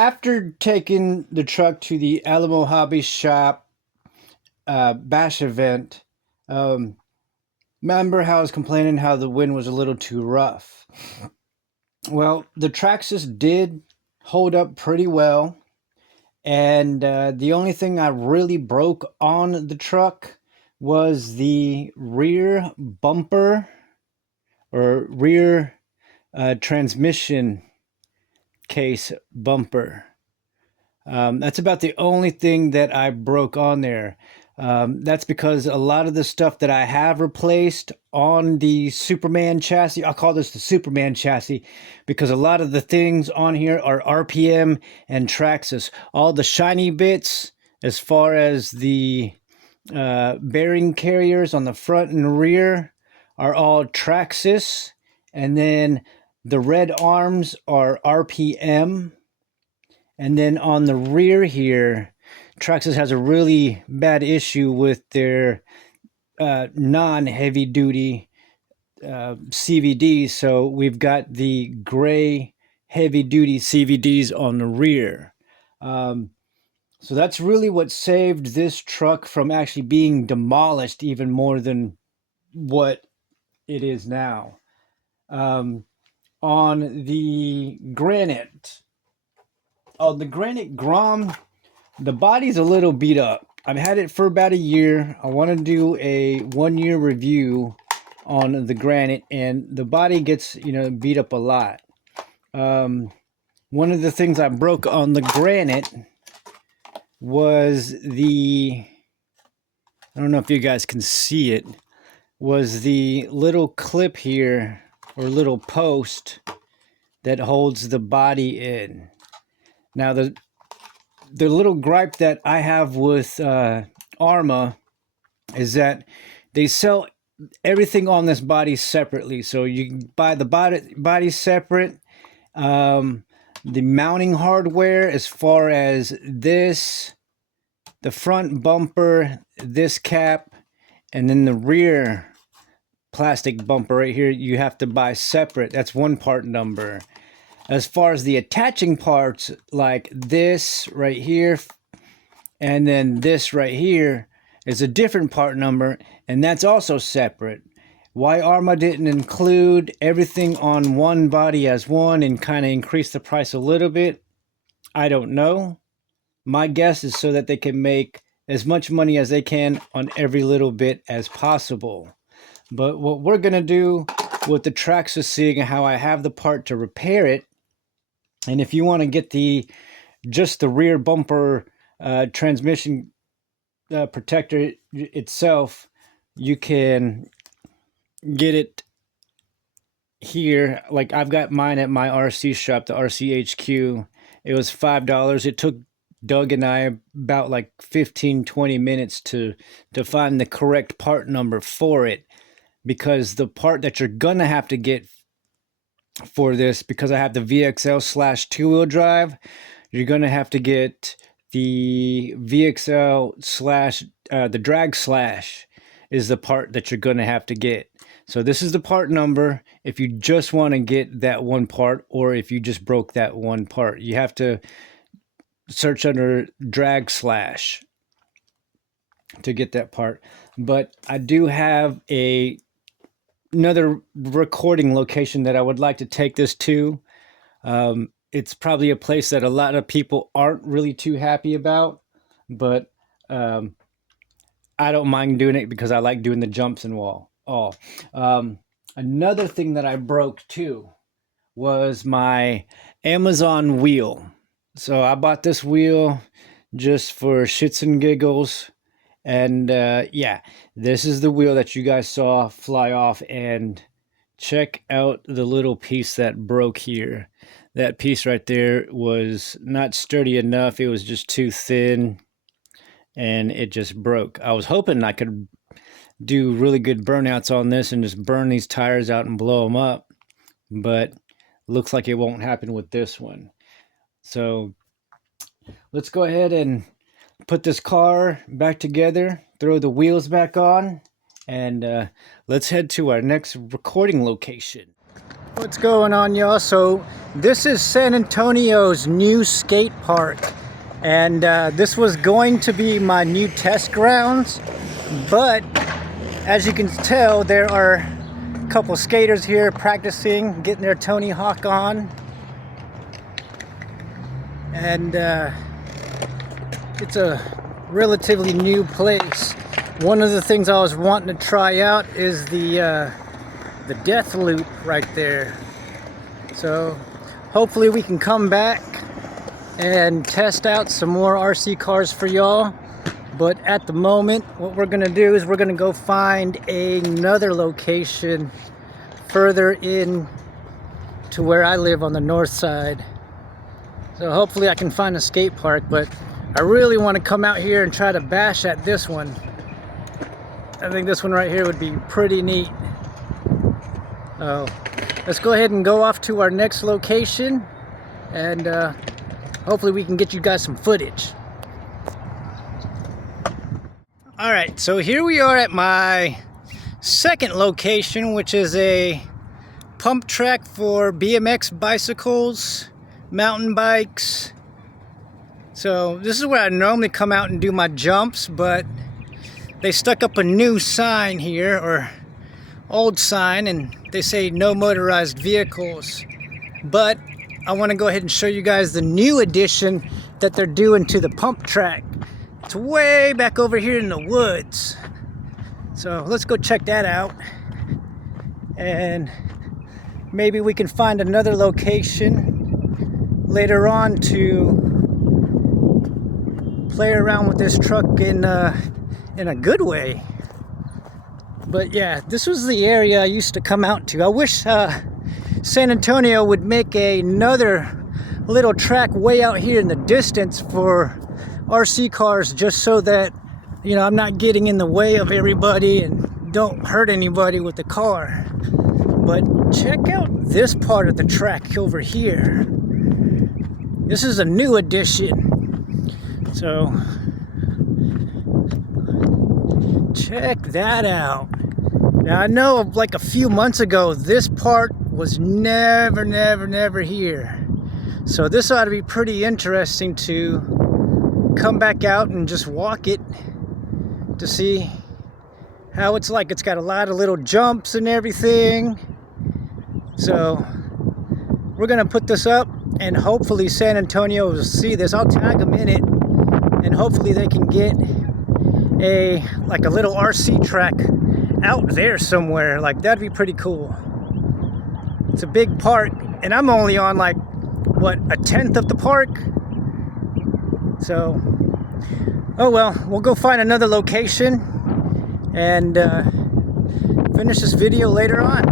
After taking the truck to the Alamo Hobby Shop bash event, remember how I was complaining how the wind was a little too rough? Well, the Traxxas did hold up pretty well, and the only thing I really broke on the truck was the rear bumper or rear transmission case bumper. That's about the only thing that I broke on there. That's because a lot of the stuff that I have replaced on the Superman chassis, I'll call this the Superman chassis, because a lot of the things on here are RPM and Traxxas. All the shiny bits, as far as the bearing carriers on the front and rear, are all Traxxas, and then the red arms are RPM. And then on the rear here, Traxxas has a really bad issue with their non-heavy duty CVDs. So we've got the gray heavy duty CVDs on the rear. So that's really what saved this truck from actually being demolished even more than what it is now. On the Granite, Grom, the body's a little beat up. I've had it for about a year. I want to do a 1-year review on the Granite, and the body gets, beat up a lot. One of the things I broke on the Granite was I don't know if you guys can see it, was the little clip here, or little post that holds the body in. Now, the little gripe that I have with Arma is that they sell everything on this body separately. So you can buy the body separate. The mounting hardware, as far as this, the front bumper, this cap, and then the rear plastic bumper right here, you have to buy separate. That's one part number. As far as the attaching parts, like this right here, and then this right here, is a different part number, and that's also separate. Why Arma didn't include everything on one body as one and kind of increase the price a little bit, I don't know. My guess is so that they can make as much money as they can on every little bit as possible. But what we're going to do with the Traxxas, seeing how I have the part to repair it, and if you want to get just the rear bumper transmission protector itself, you can get it here. Like, I've got mine at my RC shop, the RCHQ. It was $5. It took Doug and I about like 15-20 minutes to find the correct part number for it, because the part that you're gonna have to get for this, because I have the VXL / two-wheel drive, you're gonna have to get the VXL / the drag slash is the part that you're gonna have to get. So this is the part number if you just want to get that one part, or if you just broke that one part. You have to search under drag slash to get that part. But I do have another recording location that I would like to take this to. It's probably a place that a lot of people aren't really too happy about, but I don't mind doing it because I like doing the jumps and all. Another thing that I broke too was my Amazon wheel. So I bought this wheel just for shits and giggles. And yeah, this is the wheel that you guys saw fly off, and check out the little piece that broke here. That piece right there was not sturdy enough. It was just too thin, and it just broke. I was hoping I could do really good burnouts on this and just burn these tires out and blow them up, but looks like it won't happen with this one. So let's go ahead and put this car back together, throw the wheels back on, and let's head to our next recording location. What's going on, y'all? So this is San Antonio's new skate park, and this was going to be my new test grounds, but as you can tell, there are a couple skaters here practicing, getting their Tony Hawk on, and it's a relatively new place. One of the things I was wanting to try out is the death loop right there. So hopefully we can come back and test out some more RC cars for y'all. But at the moment, what we're gonna do is we're gonna go find another location further in to where I live on the north side. So hopefully I can find a skate park, but I really want to come out here and try to bash at this one. I think this one right here would be pretty neat. Let's go ahead and go off to our next location, and hopefully we can get you guys some footage. Alright, so here we are at my second location, which is a pump track for BMX bicycles, mountain bikes. So this is where I normally come out and do my jumps, but they stuck up a new sign here, or old sign, and they say no motorized vehicles. But I want to go ahead and show you guys the new addition that they're doing to the pump track. It's way back over here in the woods. So let's go check that out, and maybe we can find another location later on to play around with this truck in a good way. But yeah, this was the area I used to come out to. I wish San Antonio would make another little track way out here in the distance for RC cars, just so that, you know, I'm not getting in the way of everybody and don't hurt anybody with the car. But check out this part of the track over here. This is a new addition. So check that out. Now I know like a few months ago this part was never here. So this ought to be pretty interesting to come back out and just walk it to see how it's like. It's got a lot of little jumps and everything. So we're gonna put this up, and hopefully San Antonio will see this. I'll tag them in it, and hopefully they can get a little RC track out there somewhere. Like, that'd be pretty cool. It's a big park, and I'm only on like what, 1/10 of the park. So oh well, we'll go find another location and finish this video later on.